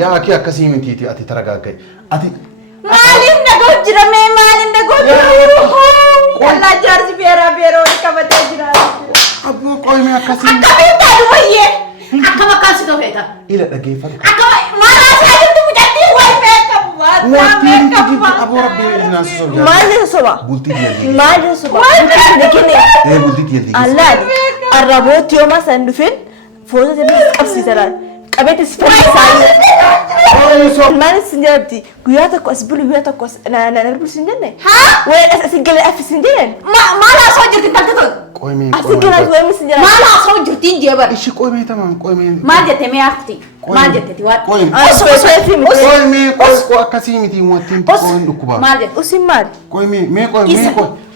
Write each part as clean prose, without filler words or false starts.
يا أكيد كسيم تيتي أتي ترى قاعد أتي مالين نقول جرمي مالين نقول يلا جارج بيرو كم تجرا أبو قوي ما كسيم أكمل تدويه أكمل كاسي كويتا إلى دقيقة أكمل ما راسي أنت مجدي وين ميكب أبو ربي الناس صور ما له صبا بولتي ديالي ما له صبا لكن إيه بولتي ديالي الله الرابط يوم سندفن فوزة تبي أبسي ترى أبيت سفر ساي ما نسنجابتي قيادك أسبوع قيادك أنا نربي سنجنة ها وين أسجل أف سنجن ما لا صوت جرتين تلتون قوي مين أسجل وين مسنجن ما لا صوت جرتين جبر إيش قوي مين تمام قوي مين ما جت مي أختي ما جت تيوات قوي مين قوي مين قوي كسيم تي موتين قوي نكبا ما جت أسيم مال قوي مين قوي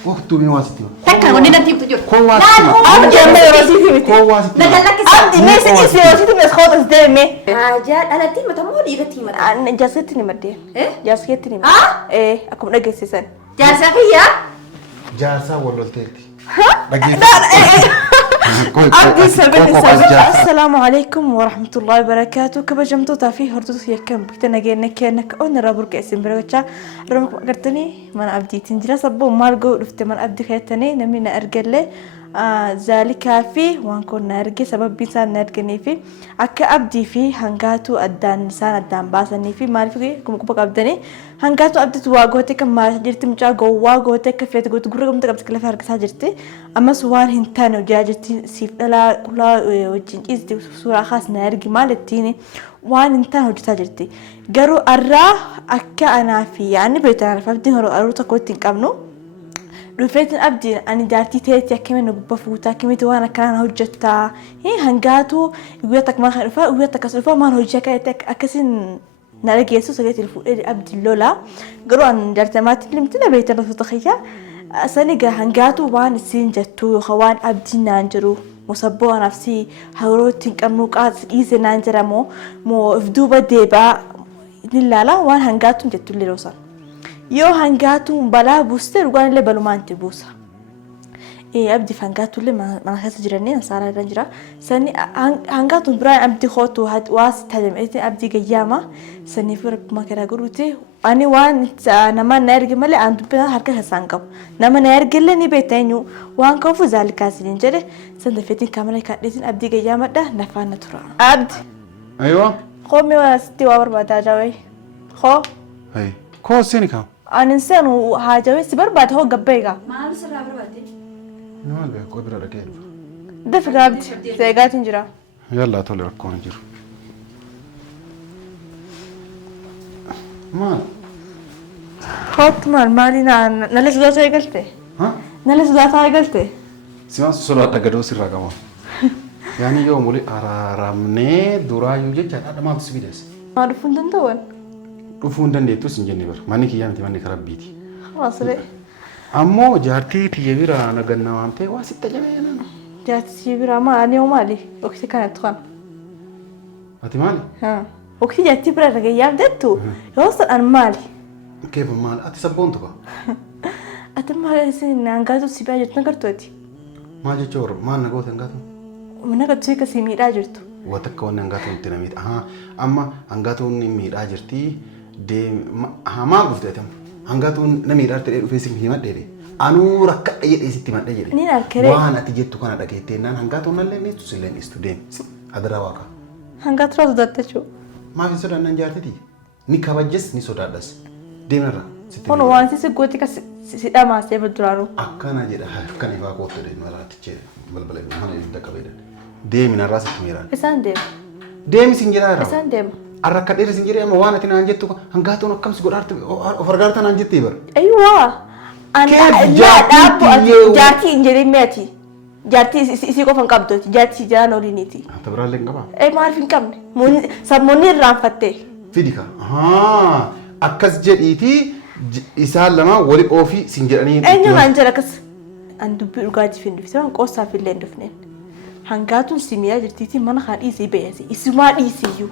وقت مين واسطة تكلم ونينا تيم تجور قوي واسطة أبدي أنا راسي متي قوي واسطة نقلك أبدي ما يصير راسي تبي خاطر زدمة حاجات أنا تيم تمول إذا تيم أنا جاسكتني مدي إيه جاسكتني إيه أكون نجس سن جالسة فيا جالسة ولا تلتي أبدي سبب السلام عليكم ورحمة الله وبركاته كبجمتو تافي هردوس يكم بكتنا جينا كأنك أون رابور كاسم برجع رمك قرتني من أبدي تنجلا صبوا مارجو رفت من أبدي خيتني نمينا أرجله ذلك في وانكون نرجع سبب بيسان نرجعني في أك أبدي في هنگاتو أدان سان أدان باسني في معرفة كم كم أبدني هنگاتو أبدي تواجهتك ما جرت مجا جواجهتك في تقول تقول تقبل كل فرق ساجرتي أما سوان هنتان وجاجتي سيف لا كلا وجين إزدي صورة خاص نرجع مالتيني وان هنتان وجتاجرتي جرو أرى أك أنا في يعني بيتنا فبدي هرو أرو تقولين كمنو رفيت أبدي أنا جارتي تيتي كمان بفوتا كميت وأنا كان هوجتها هي هنجاتو يقولك ما خرفا يقولك كسرفا ما هوجكايتك أكسين نلاقي يسوع سجيت الفوق أبدي لولا قالوا أن جارتي ما تلم تنا بيتنا في تخيّة أصلاً جا هنجاتو وان السين جتو خوان أبدي نانجرو مصبوا نفسي هوروتين كمنوكات إيزي نانجرا مو فدوبة ديبا نلالا وان هنجاتو جتو اللي روسا يو هنگاتو بلا بوستر وقال لي بلومانتي بوسا إيه أبدي فهنگاتو اللي ما نخاس جراني نصارى رنجرا سني هنگاتو براي أبدي خوتو هاد واس تهدم إيه أبدي قيامة سني في رب ما كرا قروتي أنا وان نما نرجع ملي عندو بنا حركة هسانكم نما نرجع لني بيتينيو وان كوفو ذلك كاسين جري سندفتين كاميرا كاتلين أبدي قيامة ده نفعنا ترى أبدي أيوة خومي وستي وابر بتاجاوي خو هاي كوسيني كام أنا إنسان وحاجة بس برباد هو قبيقة. ما لسه بربادي. نعم بيا كوي برا ركيل. دفع قابد سيقات نجرا. يلا تولي ركون نجرو. مال. خط مالي نلش ذات هاي قلته. ها؟ نلش ذات هاي قلته. سمع صلاة تقدر سير رقمه. يعني يوم ولي أرامني دورا يوجد جاتا ما بسبيدس. ما رفون دندون. رفون دندي سنجني بر. ماني كيان تماني خراب بيتي. خلاص ليه. أمو جارتي تيجيبيرا نجنا وامتى واسطة جميلة. جات تجيبيرا ما أنا ومالي وقتي كانت تخان. أنت مالي؟ ها. وقتي جات تبرا رجياب دتو. يوصل أنا مالي. كيف مال؟ أنت سبون تبا. أتم هذا سين نانجاتو سباجة نقرتوتي. ما جيتور ما نقول نقاتو. من نقرت فيك سيمي راجرتو. وتكون نقاتو تناميت. أما نقاتو نميت راجرتي دم ما قفت أتم. هنگاتون نمیرار تری فیسیم هیمت دیری. آنو رکع یه ایستی مات دیری. نین آرکره. وان اتیجت تو کانا دکه نان هنگاتون نله نیست تو سیلن استودیم. ادرا واقع. هنگات راز داده چو. ما في سودا ننجارتي دي. نكابجس نسودا دس. ديمرا. هونو وانسي سقوتي كس سيدا ما سيف الدرارو. أكنا جدا كان يبغى قوت تري مرا تجي بل هنا يبدأ كبيرة. ديم من الراس تميران. إسان ديم. ديم سنجرا. إسان ديم. الركض إير سنجري أما وانا تنا أنجت تو هنگاتون أكم سقولارت أفرقارت أنا أنجت تيبر. أيوة. أنا جاتي إنجري ماتي. جاتي سيكو فان كابتو جاتي جانا نورينيتي. تبرع لين كبا. أي ما عارفين كم. سب منير رام فتة. فيديكا. أكس جديتي إسهال لما ولي أوفي سنجراني. أي نعم أنجلكس. أندو بيرقاتي فين دفن قوسا في اللين دفنين. هنگاتون سيميا جرتيتي من خان إيسي بيسي إسماء إيسيو.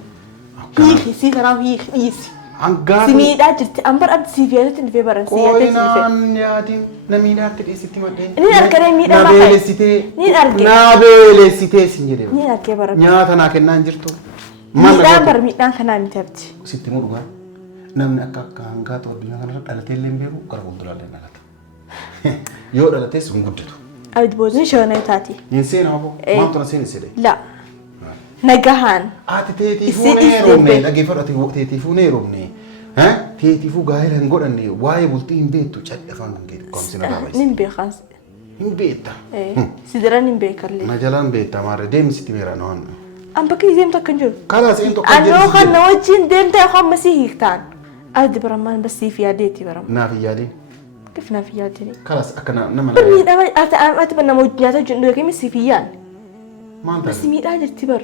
هيخي سيفرام هيخي هنگاتون سيميا جرتي أمبر أبد سيفيات في برا سيفيات في. كوينان يادين نمينا تري سيتي ماتين. نين أركره ميدا ما خير. نابل سيتي. نين أركه. نابل سيتي سنجري. نين أركه برا. نيا ثنا كنا نجرتو. Miidhaan bar miidhaan kanaa miti abdi. Sitti mudhugaa namni akka hangaatu addunyaa kanarra dhalatee illee beeku gara fuulduraallee dhalata. Yoo dhalatees hin guddatu. Abdi boozin shawwana taati. Hin seenaa boo maaltu na seenise dee. La. Nagahaan. Ati teetiifuu nee roobne dhaggeeffadhu ati teetiifuu nee roobne. Teetiifuu gaa'ela hin godhanne waa'ee bultii hin beektu cadhi afaan kan keetu qoomsina raawwayisa. Nin beekan. Hin beekta. Sidiran hin beekallee. Na jalaan beekta maarre deemsitti meera na waan. An bakki deemtu akka hin jiru. Kalaas een tokko Annoo kan na wajjin deemte yookaan masii hiiktaan. Abdi baramaan basii fi yaadeeti barama. naaf hin yaadin. Kif naaf hin yaadini. Kalaas akka nama Bar miidhaa ati nama wajjin nyaata wajjin dhugaa masii fi yaan. maal Basii taate miidhaa jirti bar.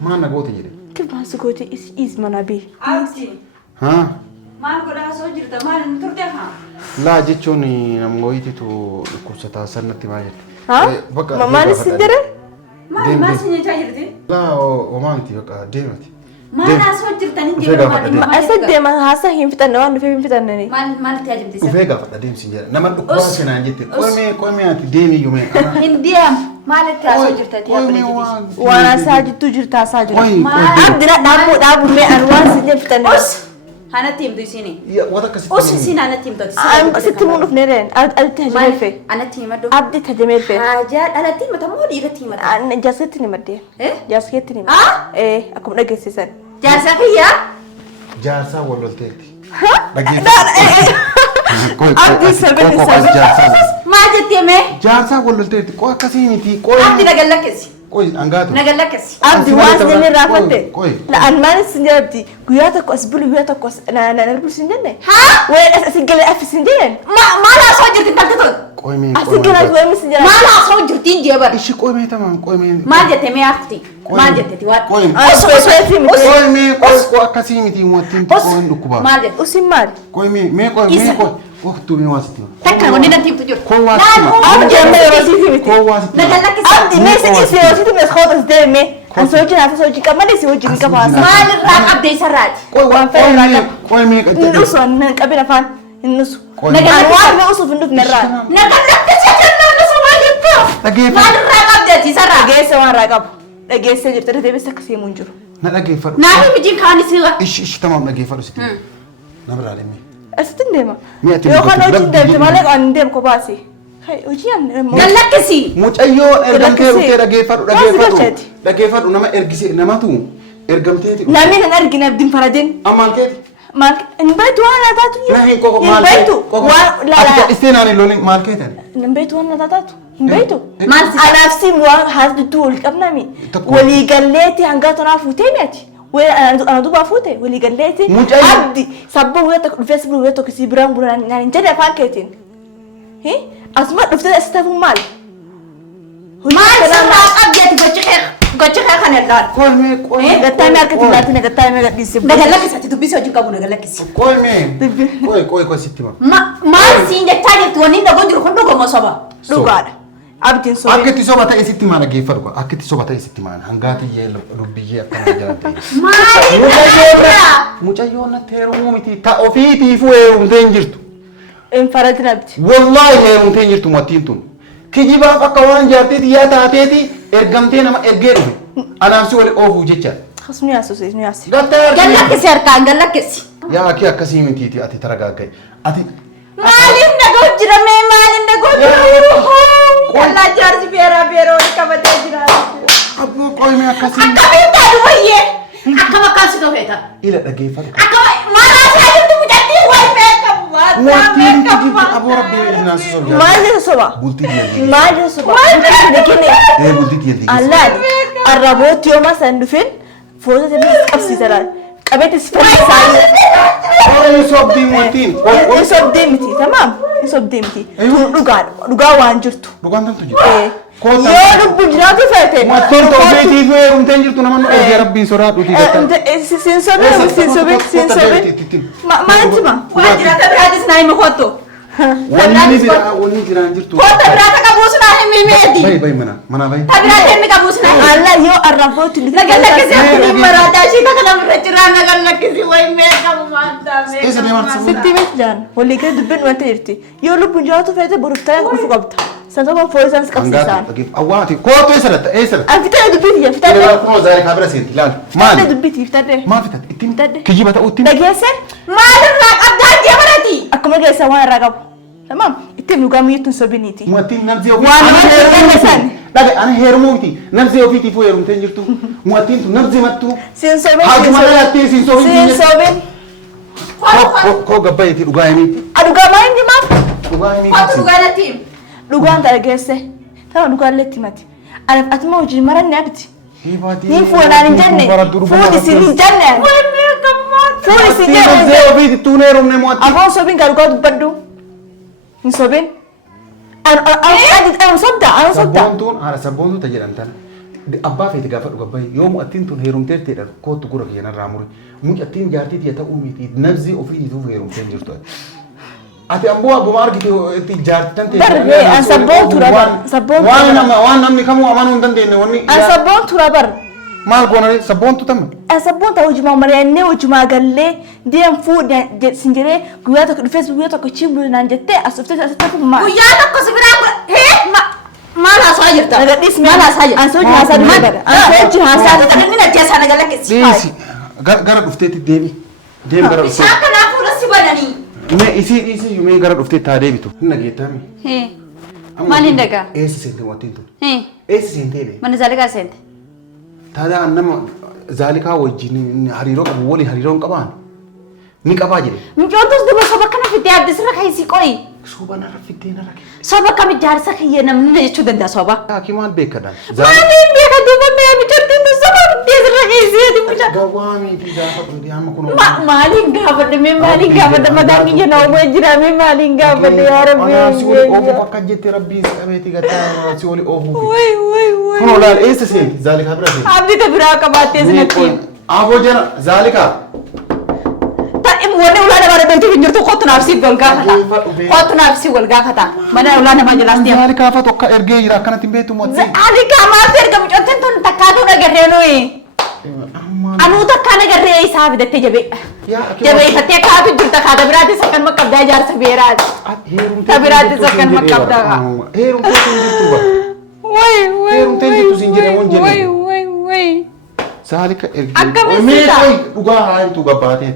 maal na goote jedhe. Kif baasi goote is mana bee. Abdi. Haa. Maal godhaa soo jirta? Maal hin turte haa? Laa jechuun nama wayiititu dhukkubsataa sannatti maal jette. Haa? Maalis si dere? Maal si nyaataa jirti? Laa omaanti bakka deemati. Maal asoo jirtan hin jiru maal Asa deema haasa hin fitanne waan dhufee hin fitannani. maal itti ajabdisa? Dhufee gaafadha deemsi jira. Nama dhukkubaa sinaan jette. Qoomee ati deemi yuumee. Hin deemu. Maal itti asoo jirta ati Qoomee abdi? Waan asaa jirtu jirta asaa jira. Qoy. Abdi dhaabuu mee an waan si hin fitanne. Us! Anatti himtu isini. Wata akkasitti. Us isin anatti himtu. Sitti mun dhufne reen abdi hajamee fe. Anatti himadhu. Abdi hajamee fe. Haajaa dhalatti himata moo dhiiratti himata? Jaarsetti ni maddee. Jaarsetti ni Ah? akkuma dhageessisan. Jaarsaa kiyyaa? Jaarsaa wal lolteetti. Abdi sabete sabete. Maal jettee mee? Jaarsaa wal lolteetti. Qoy akkasii miti. Qoy. Abdi nagallakkesi. Qoy hangaatu. Nagallakkesi. Abdi waan sin jenne raafatte. Qoy. La'aan maalis sin jedhamti guyyaa tokko as bulu guyyaa tokko as narbul sin jenne. Haa? Wee as gale affi sin jenne. Maal asoo jirti bal'atu? Qoy mee. As gale wee sin jenne. Maal asoo jirtiin jeebar? Ishi qoy mee tamaan qoy mee. Maal jettee mee afti? Maal jettee ti waan? Qoy. Qoy mee qoy akkasii miti wantiin qoy dhukkubaa. Maal jettee? Usin maal? Qoy mee qoy mee qoy. Waktu mee waasitti. Takka wanni natti himtu jiru. Qoy waasitti. Abdi amma yeroo siiti miti. Qoy waasitti. Nagallakkesi. Abdi mee si isi yeroo siiti mes khootas deeme. An soo jina asa soo jika malee si wajjin qabaasa. Maal irraa qabdee isarraati? Qoy waan fedhe irraa qabu. Qoy mee qajeelcha. Innusu an qabin afaan innusu. Qoy. Waan mee usuuf innuuf narraa. Nagallakkesi jennaan nusu maal jettaa? Dhageeffadhu. Maal irraa qabdeeti isarraa? Dhageessa waan irraa qabu. Dhageessa jirtu deebisa akka seemuu hin jiru. Na dhageeffadhu. Naani mijiin kaanis irra. Ishi tamaam dhageeffadhu sitti. Namarraa deemee. Asitti hin deema. Mi'a ati Yookaan muka hojiin deemte malee waan hin deemu kophaasi. Hojii an Gallakkesi. Mucayyoo ergamtee Dhageessee. dhuftee dhageeffadhu Maal si dhageeffadhu. galcheeti? Dhageeffadhu nama ergisee namatu ergamteeti. namni hin argine abdiin faradin. Ammaal keeti. Maal hin beektu waan na taatu Na hin koko maal hin beektu waan Ati laala gadhistee naan hin looniin maal keetan. hin beektu waan na taatu hin beektu. Maal si Anaaf si waan haasduttuu wal qabnami. Tokko. Walii galleeti hanga tonaa fuutee mi'ati. Ana duubaa fuute walii galleeti. Mucayyoo. Abdi sabboo guyyaa tokko dhufee si guyyaa tokko si biraan buraan naan hin jedhe afaan keetiin. Asuma dhuftee asi tafuun maal? Maal sirraa qabdeeti gochi kee kan ellaan. Qoy mee qoy. Gattaamee harka tilaatiin gattaamee gadhiisee. Nagallakkesi ati dubbisee hojii qabu nagallakkesi. Qoy mee. Qoy sitti ma. Maal siin jechaa jirtu wanni dhagoo jiru kun dhuguma soba. Dhugaadha. Abdiin sobee. Akka itti soba ta'e sitti maa dhageeffadhu. Akka itti soba ta'e sitti maa hangaati yee dubbiyyee akkana jiran ta'e. Maaliif Mucayyoo na teerumuu miti ta ofiitiifuu heerumtee hin jirtu. Hin faradin abdi. Wallaahi heerumtee hin jirtu mattiin tun. Kijibaaf akka waan jaarteeti yaa taateeti ergamtee nama ergee dhufe. Anaaf si wali oofuu jecha. Kas nu yaasuus nu yaasi. gallakkesi harkaan gallakkesi. Yaa akki akkasii mitiiti ati taragaaggae. Ati Maaliif dhagoo jira mee maaliif dhagoo jira? Yallaa jaarsi beeroo qabatee jira. abboo qoyme akkasii. Akkamiin taatu wayyee? Akkam akkaan si tofeeta? Ila dhageeffatu. Akkam maalaa isaa jirtu mucattii wayi meeqabu? Wantiin kijibtu aboo rabbii inaasi soljaa. Maal soba? Bultii diyaati. Maal soba? Bultii Bultii diyaati. Allah arrabooti yoo masan dhufin footoo ta'ee qabsiisan. Qabeetti si fayyisaan. Qoyme sobdiin wantiin. Inni sobdee miti tamam. Inni sobdee miti. Dhugaa waan jirtu. Dhugaan tantu jira. Yoo lubbu jiraatu feete. Mattoon ta'uutii fi heerumteen jirtu namannu ergee rabbiin soraadhuuti jettee. Siin sobee. Maaltu ma? Waan jiraata biraatis naa himi kottu. Wanni jiraan jirtu. Kotta biraata qabuus naa himi meeti. Bayi mana bayi. Ta biraata himi qabuus naa himi. Allah yoo arrabooti Nagallakkisi akkuma maraadaa ishee takka lafarra jiraa nagallakkisi wayi meeqabu maantaa Eessa meeqabu. deemaa Sitti miti jaan walii gadi dubbin wanta jirti yoo lubbuun jiraatu feete boruuf ta'e dhufu qabda سنتوما فوزان سكابسيسان أواتي كوتو إيسرت إيسرت أفتح دبيتي لا أفتح كنو ذلك عبر سنتي لا أفتح دبيتي أفتح ما فتت إتين فتت. كجيبة أوتين دقيسة maal irraa qabdaa deemanati أكمل جيسة وانا راقب تمام إتم نقام يتون سبينيتي مواتين نمزي وفي وانا ما هيرموتي تتكلم لا أنا هيرموتي نمزي وفي تيفو هيرمتين جرتو مواتين تو نمزي ماتو سين سوبين هاك ما لا تي سين سوبين سين سوبين كو قبايتي دغايمي أدوغا ما عندي ما دغايمي kootu dhugaadhatiin دوغان ترجيسة تمام دوغان لتي ماتي أنا أتما وجي مرة نبتي نين فونا نجنة فودي سين نجنة waymee gammaad فودي سين نمزي نجنة وفي تونيرو نمواتين أبغى سوبين كارغو تبدو نسوبين أنا صدق sabboontuun haala sabboontuu tajaajilamtan abbaa feeti gaafa dhugabbayi yoo mu'attiin tun heerumtee ta'edha kootu gura kiyyan irraa muri mucattiin jaartii tiyya ta'uu miti nabzi ofiitiituuf heerumtee jirtu ati ammoo abbuma argite itti jaartan ta'e Darbee, an sabboontuu dha bar, sabboontuu dha. waan namni kamuu amanuu hin dandeenye wanni أنا سبون ترى بر maal goonani sabboontu tamma أنا سبون تا وجمع مريني وجمع قلة ديم فود سنجري قوياتك الفيسبوك قوياتك كتشيم بلنا جتة أسفتك ما guyyaa tokko si biraa hee maal haasaa jirta أنا قديس maal haasaa jirta أنا سويت هاسا بر أنا سويت هاسا kan inni ajjeesaa na gala dhiisi gara dhufteetti deemi deemi gara dhufteetti isaan kanaa fuula si bananii mee isii mee gara dhufteetti haa deebitu hin dhageettami maal hin dhagaa eessa seente mu'attiin tun eessa seentee mana zaaliqaa seente tadaa nama zaalikaa wajjin hariiroo qabu waliin hariiroo hin qabaan ni qabaa jedhe mucootus duba soba kana fiddee addisirra kaayisii qoyi suuba narra fiddee narra kee soba kam ijaarsa kiyya namni jechuu danda'a soba hakimaan beekadhaan maaliin beeka duuba mee mucootiin tun soba fiddee sirra kaayisii ati mucaa gawaamiitii gaafa dhundi amma kun maaliin gaafadhe mee maaliin gaafadhe mataan kiyya na uumee jira mee maaliin gaafadhe yaa si oli oofuuf rabbi akka jette rabbiin si qabeeti gataa si oli oofuuf way way way kun olaal eessa seenti zaalikaa bira seenti abdii ta biraa qabaattee sinatti aboo jara zaalikaa wanni ulaa namaa dhadhantuu hin jirtu kottu naaf siif wal gaafata kottu naaf siif wal gaafata mana ulaa namaa jalaas deema zaalikaa fa tokko ergee jira akkanatti hin beektu mo'atti zaalikaa maaf erga mucootiin tun takkaatu nagarree nuyi anuu takkaa nagarree isaa fidattee jabeeffattee kaatu jirta kaata biraatis akkanuma qabdaa ijaarsa beeraati ta biraatis akkanuma qabdaa heerumtee sun jirtu ba way way heerumtee jirtu sin jedhe won way jenne way way zaalika Akkamitti mee ta'a? qoy dhugaa haa himtu gabbaateen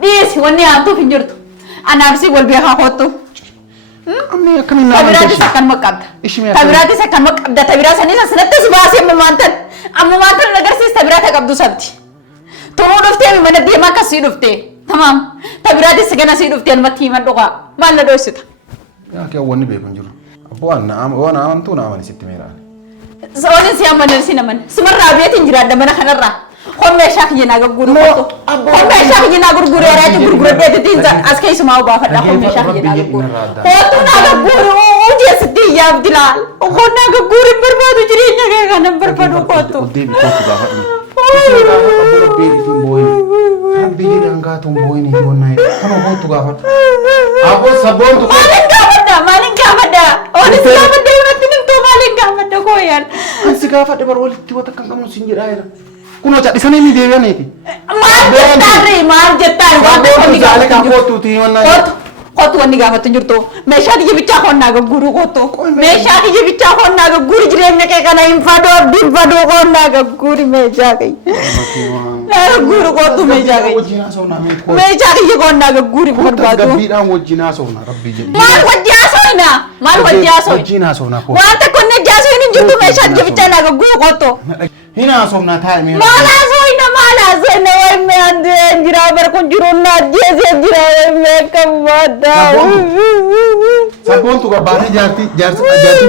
dhiisi wanni haamtuuf hin jirtu anaaf si wal beekaa kottu Amni akkamiin naa tabiraatis akkanuma qabda Ishimee tabiraatis akkanuma qabda tabiraa sanis asinatti si baasee amma maantan agarsiis tabiraa ta qabdu sabti tumuu dhuftee mana deemaa akkas sii dhuftee tamaam tabiraatis gana sii dhuftee anumatti himan dhugaa maal na dhoysita yaa kee wanni beeku hin jiru abbaan waan amantuu na amani sitti meeraan Soalnya si aman si naman. Semerah dia tinggal ada mana kanara. Komesha kaya naga guru foto. Komesha kaya naga guru era itu guru dia itu tinggal. Askai semua bawa dah komesha kaya naga guru. Foto naga guru. Uji sedih ya Abdilal. Oh naga guru berbadu jadinya kayak kan berbadu foto. Debi foto gafat ni. Kisi gafat abu bebi itu boy. Kan biji rangga tu boy ni boy naik. Kamu foto gafat. Aku sabun tu. Maling gafat dah. Oh ni gafat dah. Maling gafat dah koyan. Asi gafat dah baru walid tiwa takkan kamu sinjir air. Kuno cak di sana ini dewi ni. Maal jettar. Sabun tu zalika foto tu mana. Kotu wani gafat tunjurtu. Mesha di bicha kon naga guru kotu. Mesha di bicha kon naga guru jirenya kayak kana infado kon naga guru mesha kai. Naga guru kotu mesha kai. Mesha di kon naga guru berbatu. Gabi dah wajina sona Rabbi jadi. Mal wajja soina. Mal wajja soina. Wajina sona ko. Wanta kunne jaso ini juntu mesha di bicha naga guru kotu. Hina sona thai mi. Mala soina wai me ande jira bar kun juruna jese jira me kamada. Sabun tu gabane jati ti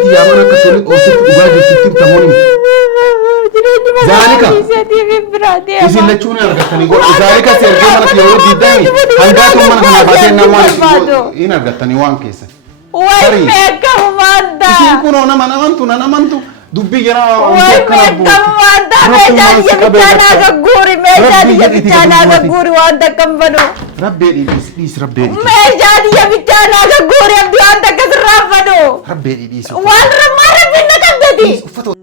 yamana kasulit osit uga jati tamoni. Zalika. Isi lechune argatani go zalika serge mana kiyo didai. Hanga tu mana kana bate namani ina argatani wan kesa. Wai me kamada. Isi kuno namantu dubbi gara Wai me kamada meja dia bicara ke guri meja dia bicara ke guri wanta kambano. Rabbi dis rabbi. Meja dia bicara ke guri wanta kasrafano. Rabbi dis. Wan ramara pinna kabdati. Foto